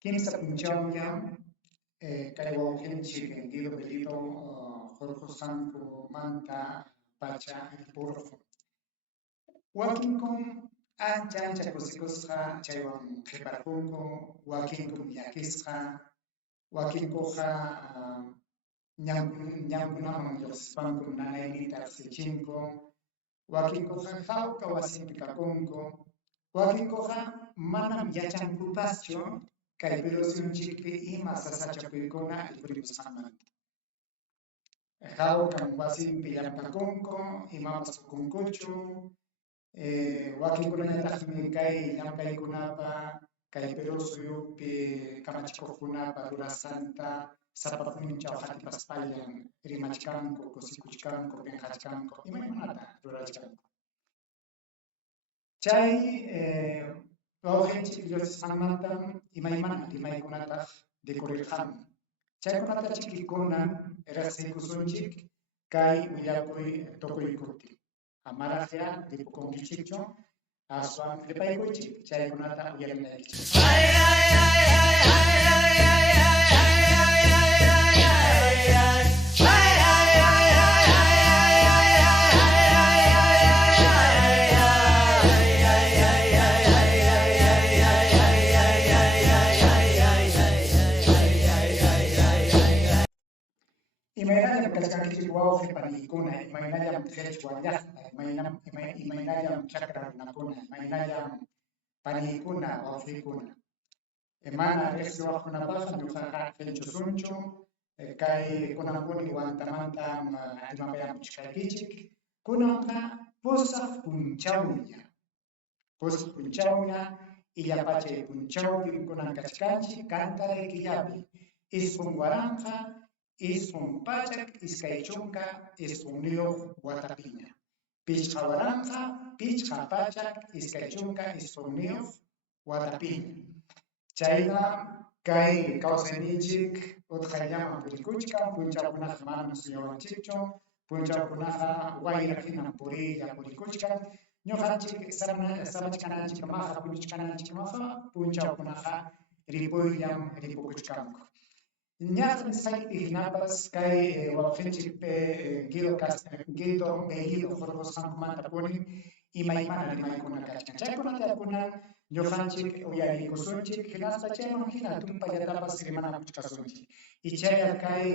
Kimsa punchawya kay wawqinchik Guido Bellido Jorge Sanco Manta Pacha el Purjo. Wakinkum ancha ancha kusikusqa chaywan qhiparqunku, wakinkum llakisqa, wakinkuqa ñankunaman lluqsispanku nanaynita riqsichinku, wakinkuqa hawka wasinpi kakunku, wakinkuqa manam yachankulpaschu kay Perusunchikpi ima sasachakuykuna allpurimusqanmanta. Hawkan wasinpi llampakunku, imapas hukunkuchu, wakinkunañataqmi kay llampaykunapa, kay Perú suyupi kamachikuqkunapa rurasanta sapa punchaw qatipaspallan rimachkanku, kusikuchkanku, pinqachkanku, imaymanata rurachkanku. Chay wawqinchik lluqsisqanmanta imaymana rimaykunataq decorirqanmi. Chaykunata chiqnikunan riqsiykusunchik kay willakuy tukuykuptin. Amaraqya ripukunkichikchu, aswan ripaykuychik chaykunata uyarinaykichik. Imaynallam kachkankichik wawqi paniykuna, imaynallam qhechwa llaqta, imaynallam chakra runakuna, imaynallam paniykuna, wawqiykuna. Mana riqsiwaqkunapaqa ñuqaqa qhechchusunchu, kay kunankuni wantamantam rimapayamuchkaykichik, kunanqa pusaq punchawña. Pusaq punchawña, illapachay punchawpi kunan kachkanchik, kantaraykillapi. Ispun waranqa, ispun pachak, iskay chunka, ispun niyuq watapiña. Pichqa waranqa, pichqa pachak, iskay chunka, ispun niyuq watapiña. Chayna kay kawsayninchik utqayllaman purikuchkan, punchawkunaqa manam suyawanchikchu, punchawkunaqa wayra hinan puriylla purikuchkan, ñuqanchik samachkananchikmaqa, purichkananchikmaqa punchawkunaqa ripuyllam ripukuchkanku. Ñataq saypi hinapas kay wawqinchikpi Guido Bellido Jorge Sankumanta punin imaymana rimaykuna kachkan. Chaykunata kunan ñuqanchik uyariykusunchik, hinaspa chayman hina tumpallatapas rimanakuchkasunchik. Ichaya kay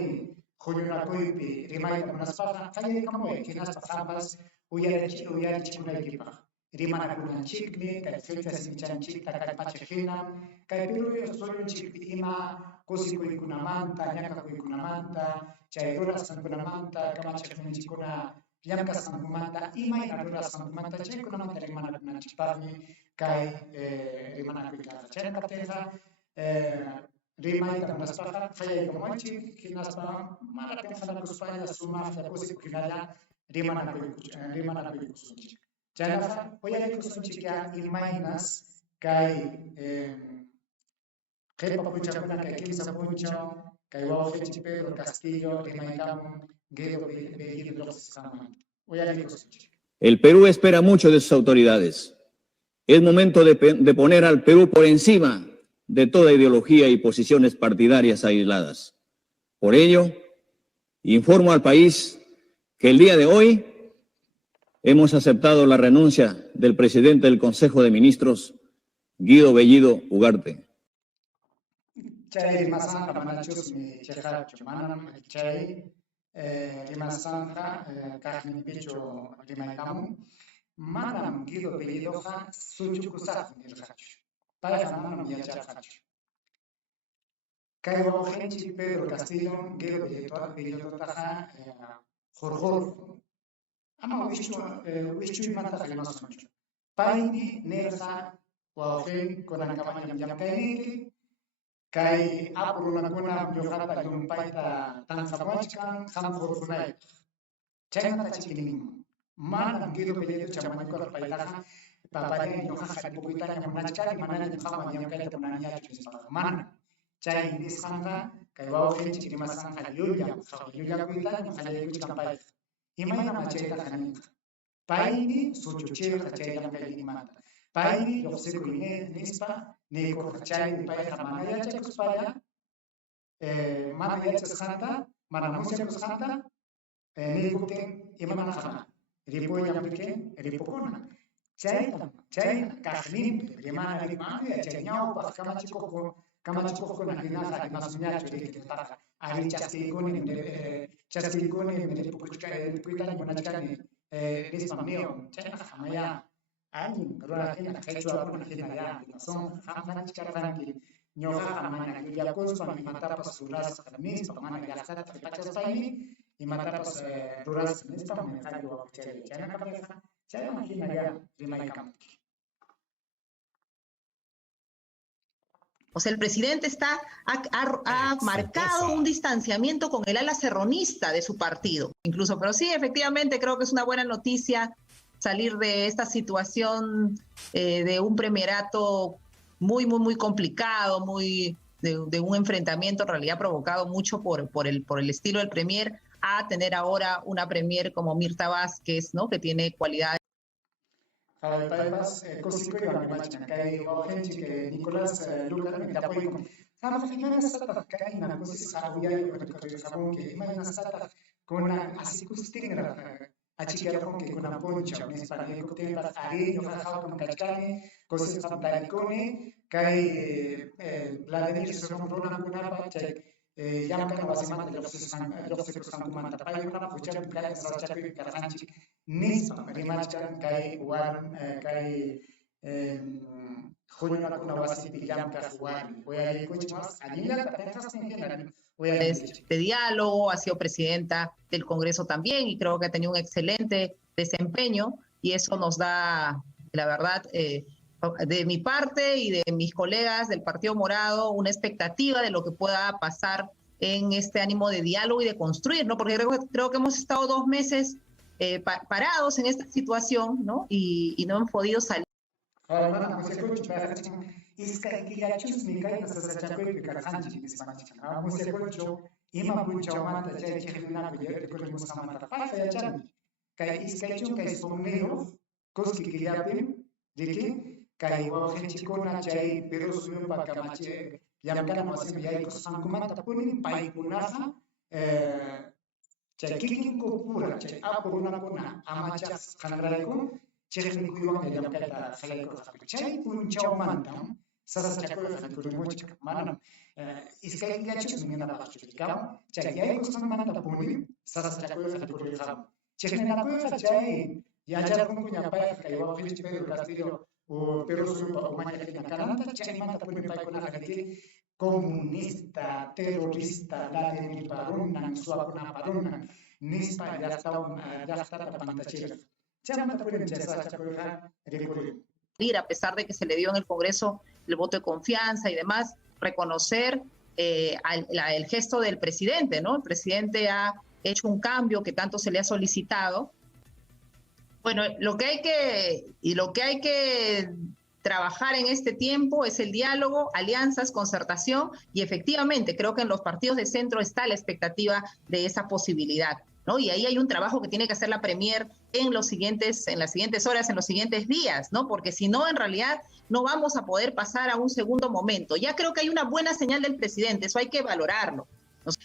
qullunakuypi rimayta munaspaqa qallaykamuy, hinaspa qapas uyarichikunaykipaq. Rimanakunanchikmi, kay fecha sinchanchikta kallpachik hina, kay Perú suyunchikpi ima kusikuykunamanta, ñakakuykunamanta, chay rurasqankunamanta, kamachikninchikkuna llamkasqankumanta, imayna rurasqankumanta, chaykunamanta rimanakunanchikpaqmi kay rimanakuytaqa. Chayna kaptinqa rimayta munaspaqa qallaykamunchik, hinaspa mana pinqanakuspalla sumaqlla kusikuqhinalla rimanakuykusunchik. Chaynaqa uyariykusunchikya imaynas kay qhipa punchakuna kay kimsa punchaw, kay wawqinchik Pedro Castillo rimaykamun Guido Bellido lluqsisqanmanta. Uyariykusunchik. El Perú espera mucho de sus autoridades. Es momento de poner al Perú por encima de toda ideología y posiciones partidarias aisladas. Por ello, informo al país que el día de hoy hemos aceptado la renuncia del presidente del Consejo de Ministros, Guido Bellido Ugarte. Chay rimasanja manachusmi cheqarachu, manam chay rimasanja kaqninpichu rimaykamun, manam Guido Bellidoqa suchukusaqmi nirqachu, payqa manam yacharqachu. Kay wawqinchik Pedro Castillo Guido Bellidotaqa hurqurqun, ama wischuymantaqa rimasunchu. Paymi nirqa wawqin kunankamañam llamkayninki, kay apurunakuna ñuqata llumpayta tanqamuachkan hamkurqunaypaq. Chaynata chiqninku. Manam Guido Bellido chamañuqa paytaqa papallan ñuqaqa ripukuytaña munachkani, manañam qamman llamkayta munanillachu nispaqa. Manam. Chay nisqanqa kay wawqinchik rimasqanqa llullakuytaña qallaykuchkan payqa. Imaynama chaytaqa ninqa. Paymi suchuchirqa chay llamkayninmanta. Pai, yo sé que nispa, ni corchay, pai, jamana yacha, kuspaya, mana yacha santa, mana musia kusanta, ni kupten, imana jama. Ripo yampiken, ripo kona. Chayna, kasnim, rimana rimana, chayñao, pas kamachiko con aginaja, masuñacho, de taja, ari chaskikuni, puitan, monachkani, nispa meo, chayna jamaya. Año, rora kina, hecho alguna kina ya, son jamás chicarranqui, ñoja jamana, ya cospa, mi matapas ruras, mis, pamana, ya está, pachas paimi, y matapas ruras, mis, pamana, cayo, chayna cabeza, chayna máquina ya, rimaicam. O sea, el presidente ha marcado un distanciamiento con el ala serronista de su partido, incluso. Pero sí, efectivamente, creo que es una buena noticia salir de esta situación de un premierato muy complicado, de un enfrentamiento en realidad provocado mucho por el estilo del premier, a tener ahora una premier como Mirta Vázquez, ¿no? Que tiene cualidades. Además, così che la immagine che ho gente Nicolás Lucas mi da poi ma finora è stata carina così sabuia che sabon che ma è stata con una assicustingra a chiaro che con una poncia un spagnolo che tempa ari io fa con cacciani così sta balcone che la de sono una pace yang kan wasimat lokse kusang kumanta pai kuna puja bukaya sacha pi karanchi nis rimachan kai wan kai junio kuna wasi pijam ka juan voy a ir más anila tapas en general de diálogo, ha sido presidenta del Congreso también y creo que ha tenido un excelente desempeño y eso nos da, la verdad, de mi parte y de mis colegas del Partido Morado, una expectativa de lo que pueda pasar en este ánimo de diálogo y de construir, ¿no? Porque creo que hemos estado 2 meses parados en esta situación, ¿no? Y no hemos podido salir. Kaiwa henchikuna chay pero suyo pa kamache yamkan masim yai kusankuman tapunin paikunaha chay kikin kupura chay apuruna amachas kanaraiku chehni kuyuan yamkaita khalayko chay punchaw mantam sasa chakul khaturimuchka manam iskay gachus mina bachukam chay yai kusankuman tapunin sasa chakul khaturikham chehni nakuy chay yacharkun kunyapay kaiwa henchi Pedro Castillo pero suyo mañana cananta chaimanta pone pai con la que comunista terrorista la de mi parona suapuna parona nispa ya está pantachera chamata pone chesa chacoja recorrer a pesar de que se le dio en el Congreso el voto de confianza y demás, reconocer el gesto del presidente, ¿no? El presidente ha hecho un cambio que tanto se le ha solicitado. Bueno, lo que hay que trabajar en este tiempo es el diálogo, alianzas, concertación y efectivamente creo que en los partidos de centro está la expectativa de esa posibilidad, ¿no? Y ahí hay un trabajo que tiene que hacer la Premier en las siguientes horas, en los siguientes días, ¿no? Porque si no, en realidad no vamos a poder pasar a un segundo momento. Ya creo que hay una buena señal del presidente, eso hay que valorarlo.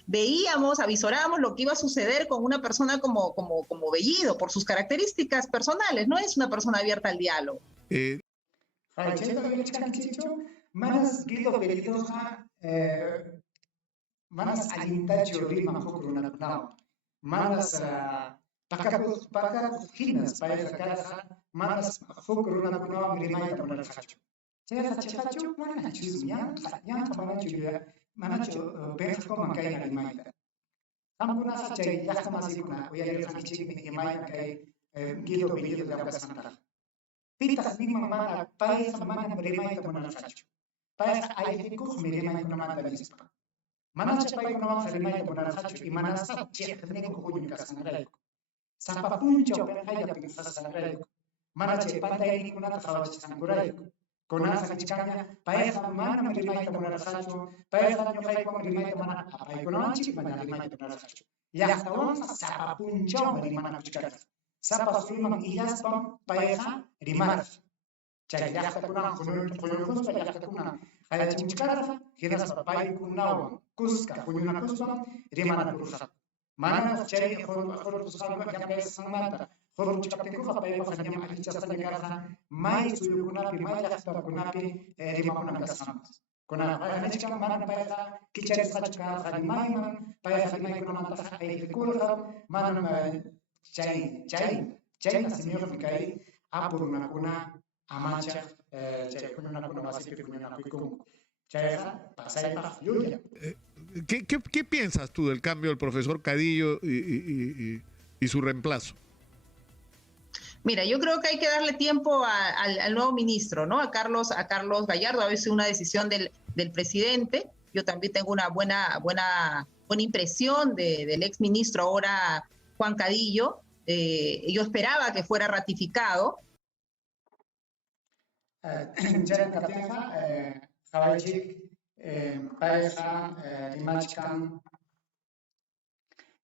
Veíamos, avisorábamos lo que iba a suceder con una persona como Bellido, por sus características personales, no es una persona abierta al diálogo. Manas Guido Bellido manas alintacho rima fokruna now manas pakakuhinas paisa manas fokruna now rimaita poner hacho chacho manas chizmian manacho penjo mankay rimaita amuna chay yasta masikuna uyayir hanchik ni rimaita kay Guido Bellido de Abasanta pitas ni mana paisa mana rimaita poner hacho paisa ay kuh mi rimaita mana lispa Manas chapay ko naman sa rimay ko na hacho y manas sa check ne ko kunyo ka sanray ko. Sa papuncho pero ay apin sa sanray ko. Manas che patay ni kuna sa sa sanray ko. Kuna sa chikanya pay sa mana rimay ko na hacho, pay sa nyo kay ko rimay ko na apay ko na chik mana rimay ko na hacho. Ya tawon sa papuncho rimay ko chikanya. Sa pasun mang iyas pam pay sa rimar. chay llaqtakunaqa quyukuspa llaqtakuna qayachimchikaraqa hinaspa paykunawan kuska huñunakuspa rimanakurusaq mananaq chay hurpusqanqa llank'aysasanmanta hurpuchkaptinkuqa paypaqa ñam allichastaña karqa may suyukunapi may llaqtakunapi rimakunan kasqanpas kunaqa payqa mana payqa kicharisqachu karqa rimayman payqa rimaykunamantaqa ayqikurqa manam chayna señormi kay apurunakuna amacha chay huñunakuna wasipi huñunakuykunku chayqa pasaypaq llulla. ¿Qué piensas tú del cambio del profesor Cadillo y su reemplazo? Mira, yo creo que hay que darle tiempo al nuevo ministro, ¿no? A Carlos Gallardo. A veces una decisión del presidente. Yo también tengo una buena impresión del ex ministro ahora Juan Cadillo. Yo esperaba que fuera ratificado.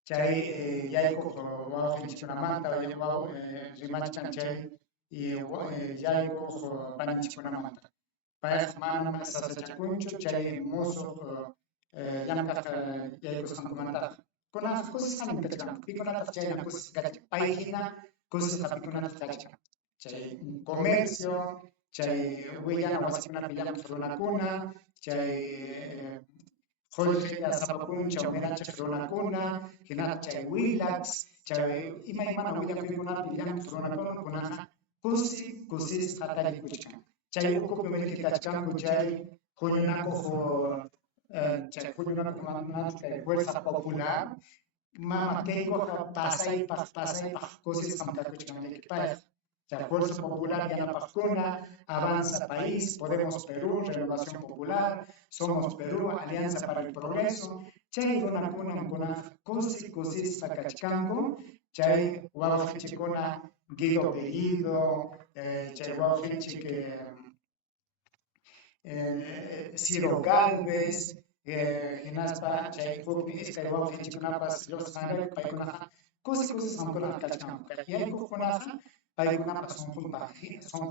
Chay yaykuq wawqinchikkunamanta rimachkan chay yaykuq pananchikkunamanta payqa manam sasachakunchu chay musuq llank'aq yaykusqankumantaqa kunaqa kusisqañam kachkan pikunataq chayna kusis kachkan pay hina kusisqa pikunataq kachkan chay comercio chay willana wasikunapi llamk'aq runakuna chay Jorge Sapapuncha, Meracha Ronacuna, Hinata Willax, Imaimana Willakuna, William Ronacuna, Kusi, Hatali Kuchan. Chay Uku American Kuchay, Hunako, Chayunaka, Fuerza Popular, Mama Keiko, Pasay, Kusi Samkakuchan, la Fuerza Popular Yana Pajcuna, Avanza País, Podemos Perú, Renovación Popular, Somos Perú, Alianza para el Progreso, Chay Ronacuna Muna, Cosi Sacachcanco, Chay Huachichicona, Guido Bellido, Chay Huachichic, Ciro Galvez, Ginaspa, Chay Isca Huachichiconapas, Los Ángeles, Paicona, Cosi Sancona Cachcanco, Yaikunaja, Paikuna son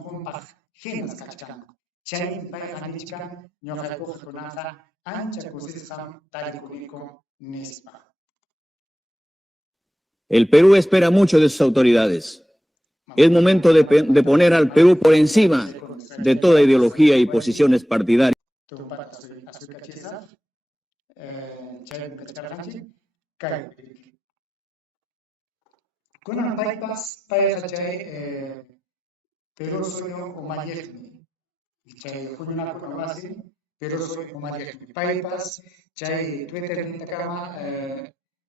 juntas genas cachacano. Chay paiganichkan, ñoqaykuq runaqa ancha kusisqam tarikuniku nispa. El Perú espera mucho de sus autoridades. Es momento de poner al Perú por encima de toda ideología y posiciones partidarias. Kunan paypas payqa chay Perú suyo umalliqmi chay huñunakuna wasi Perú suyo umalliqmi paypas chay Twitter nitakama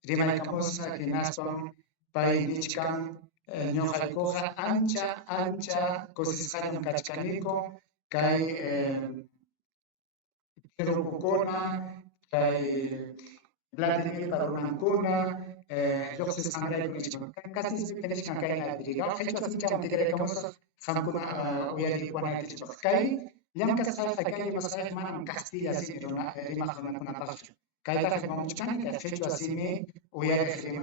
rimaykamusqa hinaspam pay nichkan ñuqaykuqa ancha kusisqañam kachkaniku kay Perukukuna kay Vladimir Parunankuna José Sangre casi penechkan kay adriga hecho así cham tigreamos hamkuna uyali wana ticho kay llank'as sayqa kay masay manam Castilla así rimakunakunapachu kay ta rimamuchkan kay hecho así uyali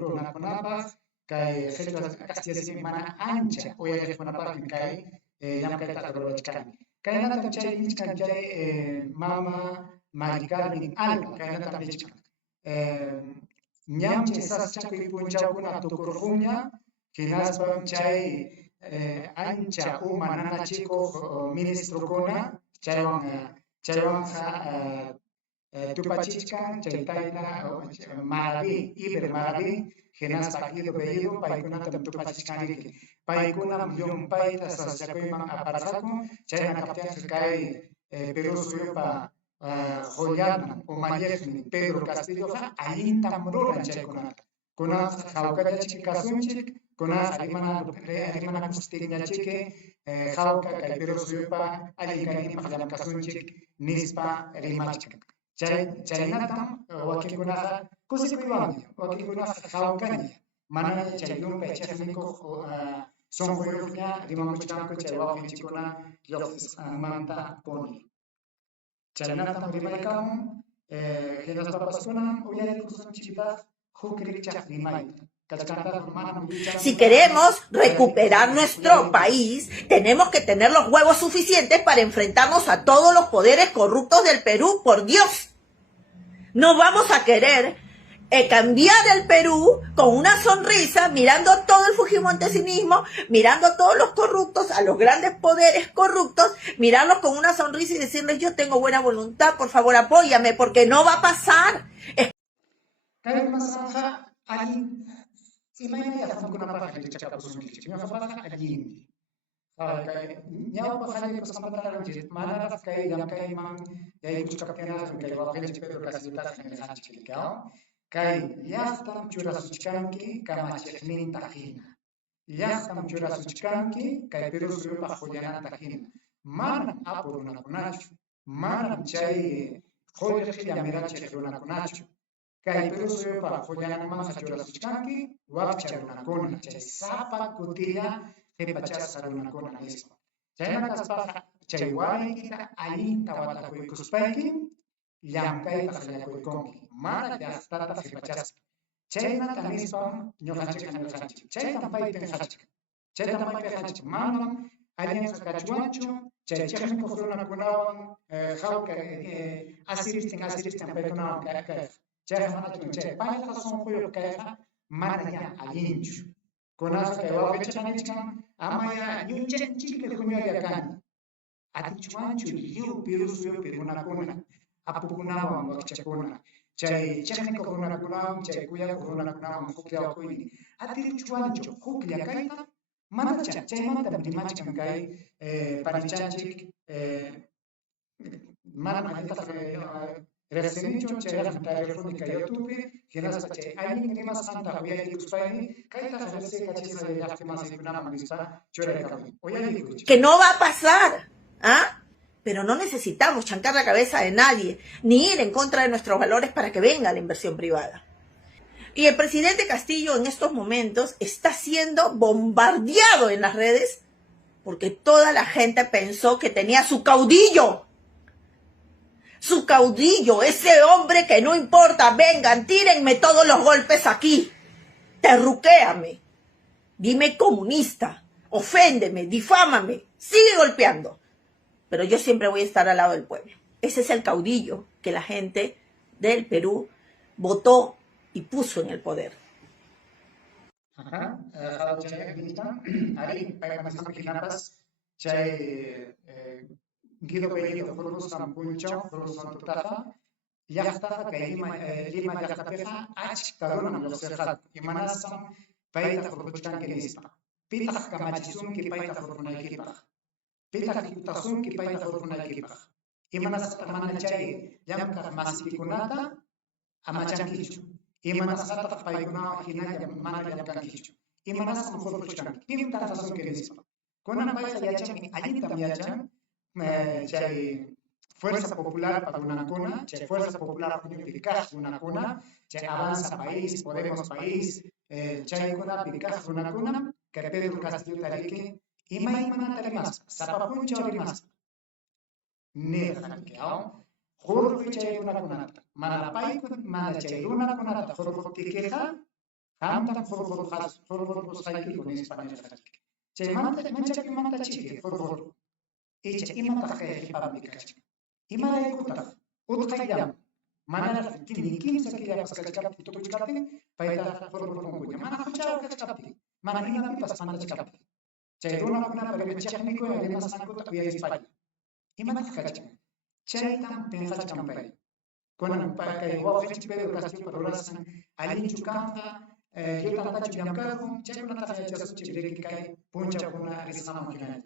runakunapaq kay hecho Castilla así mana ancha uyali kunapaq kay llank'ayta aprovechkan kay nata chay nichkan chay mama Maricarmen Alba kay nata nichkan ñam chisas chakuy punchawkuna tukurqunña hinaspam chay ancha umananachikuq ministrokuna chaywanqa tupachichkan chay tayta Maraví, Iber Maraví hinaspa Guido Bellido paykunatam tupachishkanriki paykunam llumpayta sasachakuyman aparqaku chayna kaptianqa kay Perú suyupa Joyana, Umalleqmi, Pedro Castilloqa allintam ruran chaykunata. Kunaqa hawkallachik kasunchik, kunaqa rimanakustinñachiki, hawka kay Perú suyupa allin kaynipaq llamkasunchik nispa rimachkan. Chaynatam wakinkunaqa kusikuywanmi, wakinkunaqa hawkaña. Mana chay yunpay chiqnikuq sunquyuqña rimamuchkanku chay wawqinchikkuna lluqsisqanmanta puni. Chaynatam rimaykamun hinaspapas kunan uyarikusunchikpaq huk rikchaq rimayta Si queremos recuperar nuestro país, tenemos que tener los huevos suficientes para enfrentarnos a todos los poderes corruptos del Perú, por Dios. No vamos a querer cambiar el Perú con una sonrisa, mirando todo el fujimontesinismo, mirando a todos los corruptos, a los grandes poderes corruptos, mirarlos con una sonrisa y decirles: yo tengo buena voluntad, por favor apóyame, porque no va a pasar. Kay llaqtam churasuchkanki kamachiqninta hina. Llaqtam churasuchkanki kay Perú suyupaq qullananta hina. Manam apurunakunachu. Manam chay qollqilla mirachiq runakunachu. Kay Perú suyupaq qullanamanta churasuchkanki waqcha runakuna. Chay sapa kutilla qhipachasqa runakuna nispa. Chayna kaspaqa chay wawaykita allinta watakuykuspayki llankayta qallakuykunki. Mana llaqtata qhipachaspa. Chaynata nispam ñuqanchikqa nirqanchik. Chaytam paypi penqanchik. Chaytam paypi penqanchik. Manam allinqa kachuwanchu. Chay chiqnikuq runakunawan hawka asiristin paykunawan kayqa. Chayqa manachun chay payqa sunquyuq kayqa mana ya allinchu. Kunasqa kay wawqichaqa nichkan ama ya ñunchanchikpi huñuya kani. Atichuwanchu lliw Perú suyupi runakuna apukunawan waqchakuna. Chay chiqnikuq runakunawan, chay kuyakuq runakunawan hukllawakuyni. Atirichuwanchu huklla kayta manachan. Chaymantam rimachkan kay panichanchik manam allitaq riqsinichu chayraqmi tariquni kay YouTubepi hinasqa chay allin rimasqanta uyaykuspaymi kaytaqa riqsikachisqa llaqtimasaykunaman nispa churaykamun. Uyaykuchik. Que no va a pasar, ¿ah? Pero no necesitamos chancar la cabeza de nadie, ni ir en contra de nuestros valores para que venga la inversión privada. Y el presidente Castillo en estos momentos está siendo bombardeado en las redes porque toda la gente pensó que tenía su caudillo. Su caudillo, ese hombre que no importa, vengan, tírenme todos los golpes aquí. Terruquéame, dime comunista, oféndeme, difámame, sigue golpeando. Pero yo siempre voy a estar al lado del pueblo. Ese es el caudillo que la gente del Perú votó y puso en el poder. Ajá, Ari, chay Guido Bellido, Furusan Puncho, Furusan Tutaja, Yachtaja, Lima Yachtapeja, Ach, Tarunam, los Serrat, Imanasam, Paita Furuchan Kenispa, Pitach Kamachizum, Kipaita Furunaikipa. Pitach Tasun, Kipaita Furunaikipa. Imanas Manachay, Yamka Masikunata, Amachankichu. Imanas Hatach Paikuna, Hinaya, Manayamkankichu. Imanas Furuchan, Pintasun Kenispa. Kuna Paisa Yachan, Ayitam Yachan, chay Fuerza Popular para una cuna, chay Fuerza Popular Picaj una cuna, chay Avanza País, Podemos País, chay cuna Picaj una cuna, que Pedro Castillo Tarique, y Maimana Tarimas, Zapapuncha Rimas. Nezakeao, Jorge chay una cunata, Manalapai, Mana chay una cunata, Jorge Tiqueja, Hamta Jorge Saiki con español. Chay Manta Chique, Jorge. Echa imata hipablikach. Imara ikuta, utkayam. Manara tini kimsa kaya paskachapti tukuchkapti, paita forforfongunya. Mana huchao kachkapti. Mana ina pipas mana chkapti. Chay runa kuna pagachakniko ya lima sankuta kuya España. Imata kachak. Chay tam pensachkam pay. Kunan pakay wafich Pedro Castillo Parolasan, alin chukanta, yo tanta chuyamkarum, chay una taja ya su chirikay, puncha kuna risama kinach.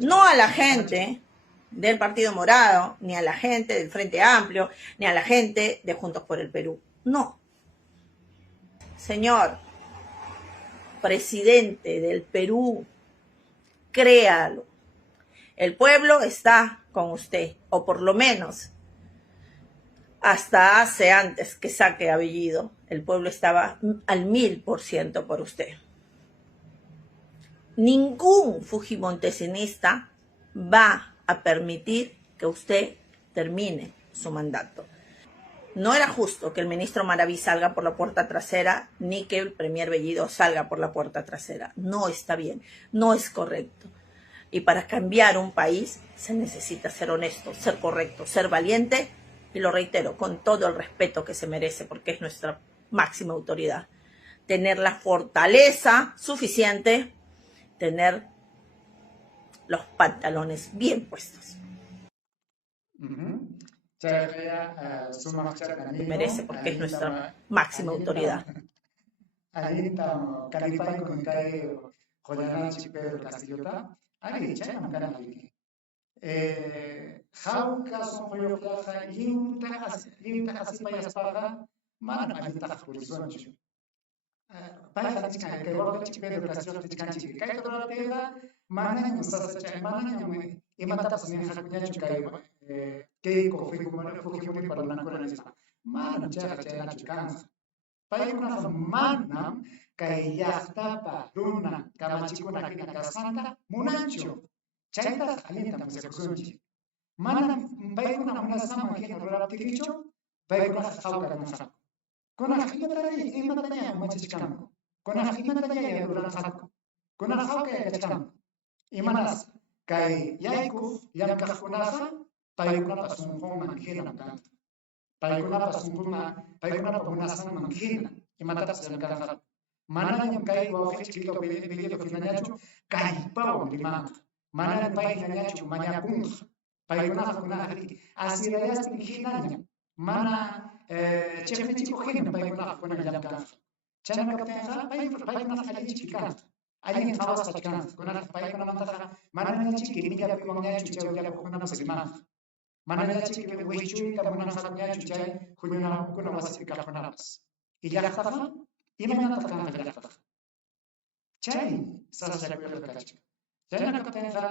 No a la gente del Partido Morado, ni a la gente del Frente Amplio, ni a la gente de Juntos por el Perú. No. Señor presidente del Perú, créalo. El pueblo está con usted, o por lo menos hasta hace antes que saque a Bellido, el pueblo estaba al 1000% por usted. Ningún fujimontesinista va a permitir que usted termine su mandato. No era justo que el ministro Maraví salga por la puerta trasera, ni que el premier Bellido salga por la puerta trasera. No está bien, no es correcto. Y para cambiar un país se necesita ser honesto, ser correcto, ser valiente, y lo reitero, con todo el respeto que se merece, porque es nuestra máxima autoridad. Tener la fortaleza suficiente, tener los pantalones bien puestos. Merece, porque es nuestra máxima autoridad. Manam kay llaqtapa runa kamachikuna hina kasqanta munanchu. Chaytas allinta musyaqsunchik. Manam paykuna munasqanman hina ruraptikichu, paykunaqa hawkarunqaku. Kunaqa imatalla machishkanku. Kunaqa imatalla ruranqaku. Kunaqa hawkayachkanku. Imanas kay yaykuq llankaqkunaqa paykunaqa sunqunman hinam kanta. Paykunapa sunqunman, paykunapa munasqanman hina imatapas llamkanqa. Manañam kay wawqinchik Bellido hinañachu kallpawan rimanqa. Manañam pay hinañachu mañakunqa. Paykunaqa asirayastin hinañam. Mana chayninchikuq hinam paykunaqa kunan llamkanqa. Chayna kaptinqa paykunaqa allinchik kanqa. Allin qhawasqa kanqa. Kunaqa paykunamantaqa manañachik millapiwanñachu chay uyapuqkunapas rimanqa. Manañachik waychuyta munanqañachu chay huñunakuna wasipi kaqkunapas. Y llaqtaqa imaynataq kanqa llaqtaqa. Chay sasachakuyrqa kachka. Chayna kaptinqa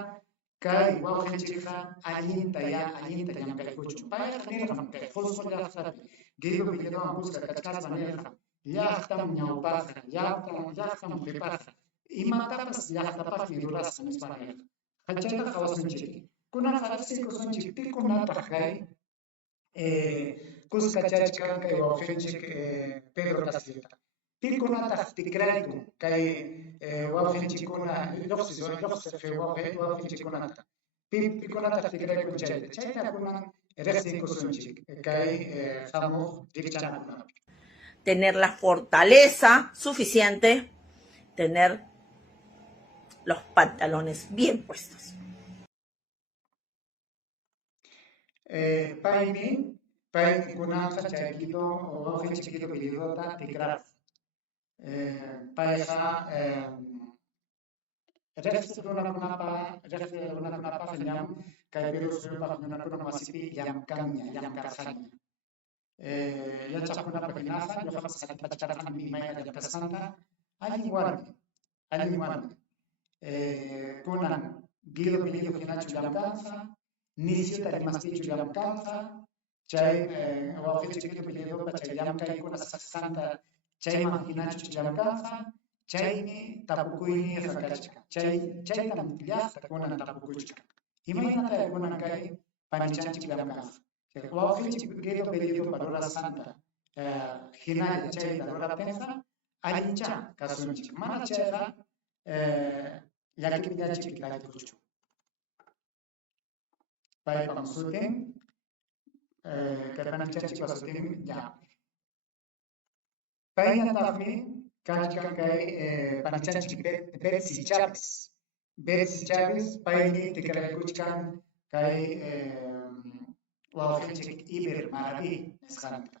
kay wawqinchikqa allinta llamkaykuchun. Payqa nirqam kay Qusqu llaqtapi Guido Bellidowan busca kachkasqa nirqam. Llaqtam ñawpaqqa, llaqtam qhipaqqa. Imatapas llaqtapaqmi rurasqa nispa nirqa. Chaytaqa hawasunchik. Kunaqa riqsikusunchik pikunataq kay kuskachachkan kay wawqinchik Pedro Castillo. Pikunataq tikrayku kay wawqinchikkuna lluqsiq wawqinchikkunata. Pikunataq tikrayku chayta. Chayta kunan riqsikusunchik kay hamuq rikchanakunapi. Tener la fortaleza suficiente, tener los pantalones bien puestos. Paykunaqa chaykido wawqinchikkido Bellidota tikrarqa. Payqa riqsiq runakunapaq ñam kay Perú suyupaq runakuna wasipi llamkarqaña. Yachaqkunapaq hinaqa ñuqapas qhallpacharqanmi imayqa llamkasqanta allin warmi. Kunan Guido Bellido hinachu llamkanqa, Nicieta Rimastichu llamkanqa, chay wawqinchik Bellidopa chay llamkaykuna saqsqanta chayman hinachu llamkanqa, chaymi tapukuyniqa kachka. Chaytam llaqtakunan tapukuchka. Imaynataq kunan kay panichanchik llamkanqa. Wawqinchik Guido Bellidopa rurasqanta hinalla chayta ruraptinqa allincha kasunchik. Mana chayqa llakipñachik kaykuchu. Paypam sutin, panichanchikpa sutin llami. Paynataqmi kachkan kay panichanchik Betsy Chávez. Betsy Chávez paymi tikraykuchkan kay wawqinchik Iber Maraví nisqanta.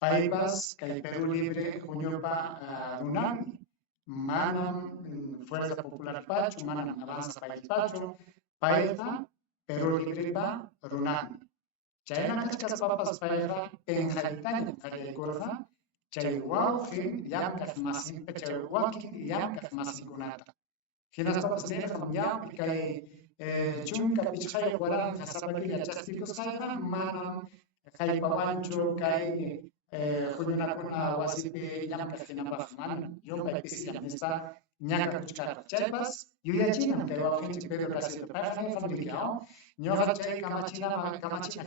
Paypas kay Perú Libre huñupa runami. Manam Fuerza Popular pachu, manam Avanza País pachu. Payqa Perú Librepa runami. Chayna kachkaspapas payqa penqaytañam qaraykurqa chay wawqin llamkaq masinpa chay wakin llamkaq masinkunata. Hinaspapas nirqam llampi kay chunka pichqayuq waranqa sapalilla chaskikusqayqa manam qhaypawanchu kay huñunakuna wasipi llamkaq hinapaq manam yumpaypis nispa ñakakuchkarqa. Chaypas yuyachinam kay wawqinchik Pedro Castillo. Payqa nirqam ñuqa chay kamachina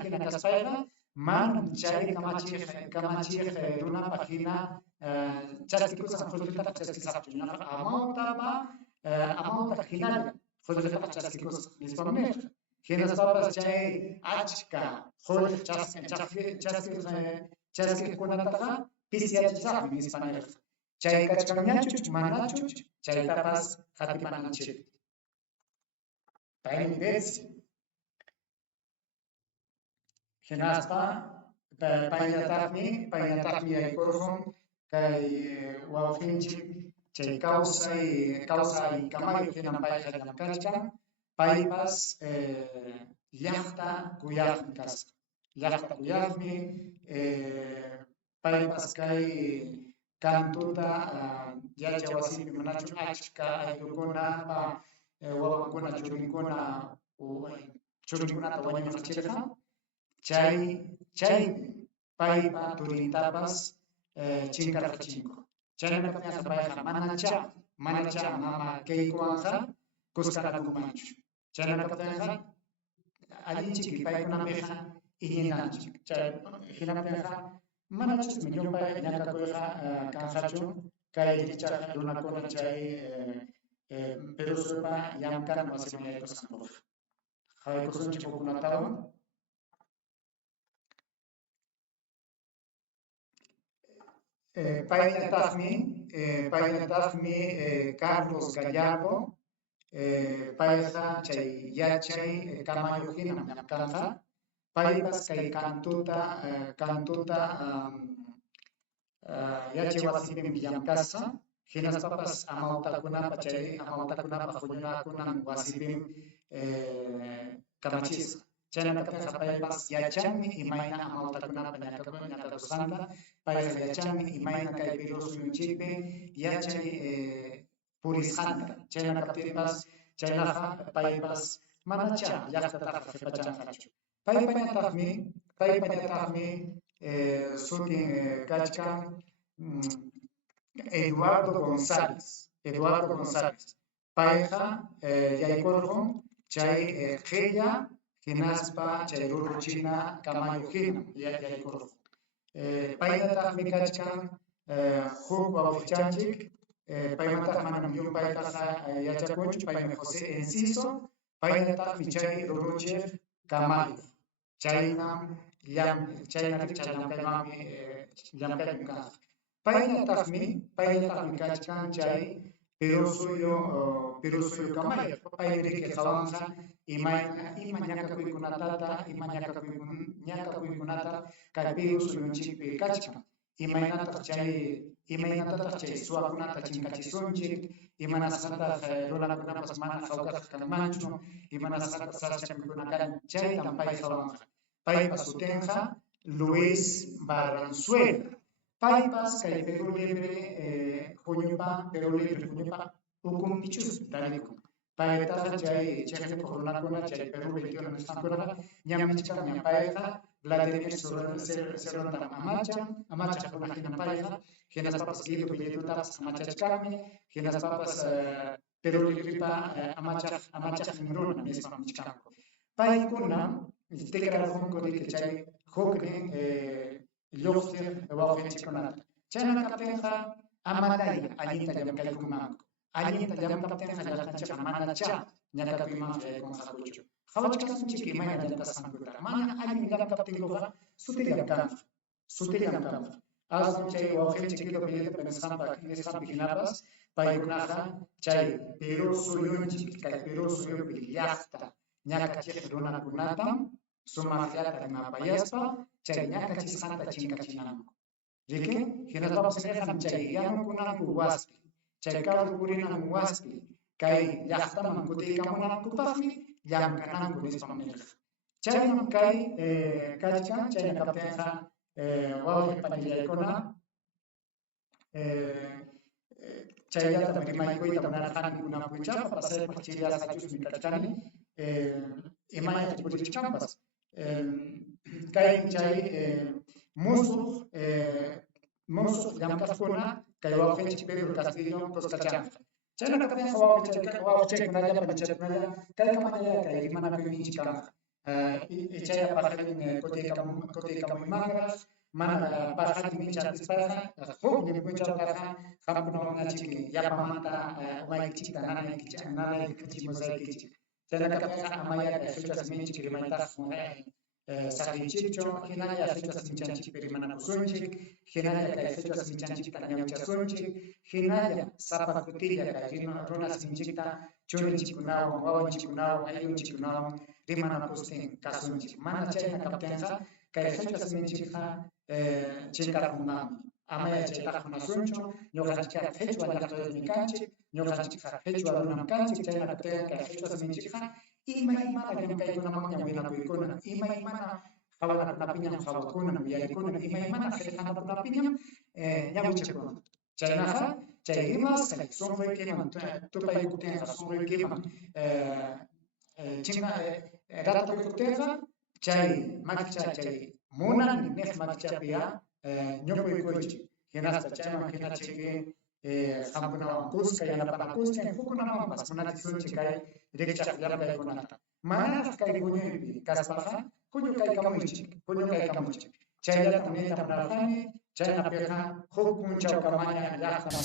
hina kaspayqa man chay kamachir runa página chaskikusa khulita chaskisap amauta hinalia khulita chaskikus nispamer hinas babas chay achka khul chaskikunataqa pisiachisaq nispamer chay kachkanñachuch manachuch chaytapas qatipananchik paymi detsi hinaspa payñataqmi yaykurqun kay wawqinchik chay kawsay kamayu hinan payqa llamkachkan paypas llaqta kuyaqmi kasqa llaqta kuyaqmi paypas kay kantuta yacha wasipi manachu achka ayllukunapa wawankuna churinkunata wañuqachirqa chay paypa turintapas chinkarqachinku chaynakaptiqa payqa manacha mama kaykuwanqa kusqanakumanchu chaynakaptiqa allinchik paykunapiqa iñinanchik hinaptiqa manachusmi llumpay ñakakuyqa kanqachu kay richa runakuna chay Perusupa llamkaran wasiman yaykusqankuqa hawaykusunchik hukkunatawan payñataqmi Carlos Gallardo payqa chay yachay kamayu hinam llamkanqa paypas kay kantuta yachay wasipim llamkasqa hinaspapas amawtakunapa huñunakunan wasipim kamachisqa chaynakaptiqa paypas yachanmi imayna amawtakunapa ñakakusanta payqa yachanmi imayna kay Perusuyunchikpi yachay purisqanta chaynakaptipas chaynaqa paypas manacha llaqtataqa qhipachanqachu paypañataqmi sutin kachkan Eduardo González payqa yaykurqun chay qilla hinaspa chay ruruchina kamayu hinam yaykurqun payñataqmi kachkan huk wawqichanchik paymantaqa manam llumpaytaqa yachakunchu paymi José Enciso payñataqmi chay ruruchiq kamayu chaynakaymanmi llamkaymi kanqa payñataqmi kachkan chay Perusuyo kamayu paymi riqiqawanqa ima ñakakuykunata kay Perusuyunchikpi kachkan imaynataq chay suwakunata chinkachisunchik imanasqataq runakunapas mana hawk'aq kanmanchu imanasqataq sarchankuna kan chaytam payqawanqa paypa sutinqa Luis Valenzuela paypas kay Perú Libre Juñupa ukunpichus tarikun paytaqa chay chiqnikuq runakuna chay Perú 21 nisqankunaqa ñamichkan payqa Vladimir Cerrondam amachaq runa hinan payqa hinaspapas Guido Pilletapas amachachkami hinaspapas Perú Librepa amachaq runa nispa michkanku paykuna tikrarqunku riki chay huknin lluqtiq wawqinchikkunata chaynakaptiqa amataya allinta llamkaykumanku allinta llamkaptiqa llaqtanchikqa manacha ñakakuymanqa yaykunqakuchu hawachkasunchik imayna llamkasqankutaq mana allin llamkaptinkuqa sutillam kanqa aswan chay wawqinchik Guido Pilleta nisqanpi hinapas paykunaqa chay Perusuyunchik kay Perusuyupi llaqta ñakachiq runakunatam sumaqllata rimapayaspa chay ñakachisqanta chinkachinanku riki hinaspapas niqan chay yanukunanku waspi chay carro purinanku waspi kay llaqtaman kutiykamunankupaqmi llamkananku nispam nirqa chayman kay kachkan chaynakaptinqa wawqi panillaykuna chayllata rimaykuyta munarqani kunapunchaqa pasaypaq chillasqachusmi kachkani imayta purichkanpas kay chay musuq llamkaqkuna kay wawqinchik Pedro Castillo toskachanqa chaynakaptinqa wawqinchaykunallapa kay kamanalla kay rimanakuyninchik kanqa Echaya pajarin kotika muy magras, mana pajarin mincha dispaja, huk ni mincha paja, hampuno una chiqui, ya pamata, una chiquita, nana kichimosai kichi. Tela kapsa amaya ka fecha minchi kirimata fune, sari chicho, hinaya fecha minchanchi perimana kusonchi, hinaya ka fecha minchanchi tanyacha sonchi, hinaya sapa kutilla ka rona sinchita, churi chikunao, wawan chikunao, ayun chikunao, rimana posting kasunchi. Mana chayna kaptensa, ka fecha minchita, chinkara hunami. Amaya chayta hunasuncho, nyoganchika fecha la mikanchi, nyoganchika fecha la mikanchi, chayna kaptensa ka fecha minchita, ima yang kay ko namang yang winapuikon, ima hawala na pinyang hawakon, biyayikon, ima kailangan na pinyang nyawchikon. Chayna chay rimas, kay sonroy keman, tupay kutenga, sonroy keman, chinga, rato kutenga, chay makcha chay mona, nef makcha pia, nyopoy kochi, hinasta chay makina chige, hampuna kuska, yana para kuska, hukuna mampas, monatizun chikay, derecha kay konata. Mana kay kunyo kaspaha, kunyo kay kamuchik. Chaya tamita panarahani, chaya na peha, hukun chau kamaya, yakana.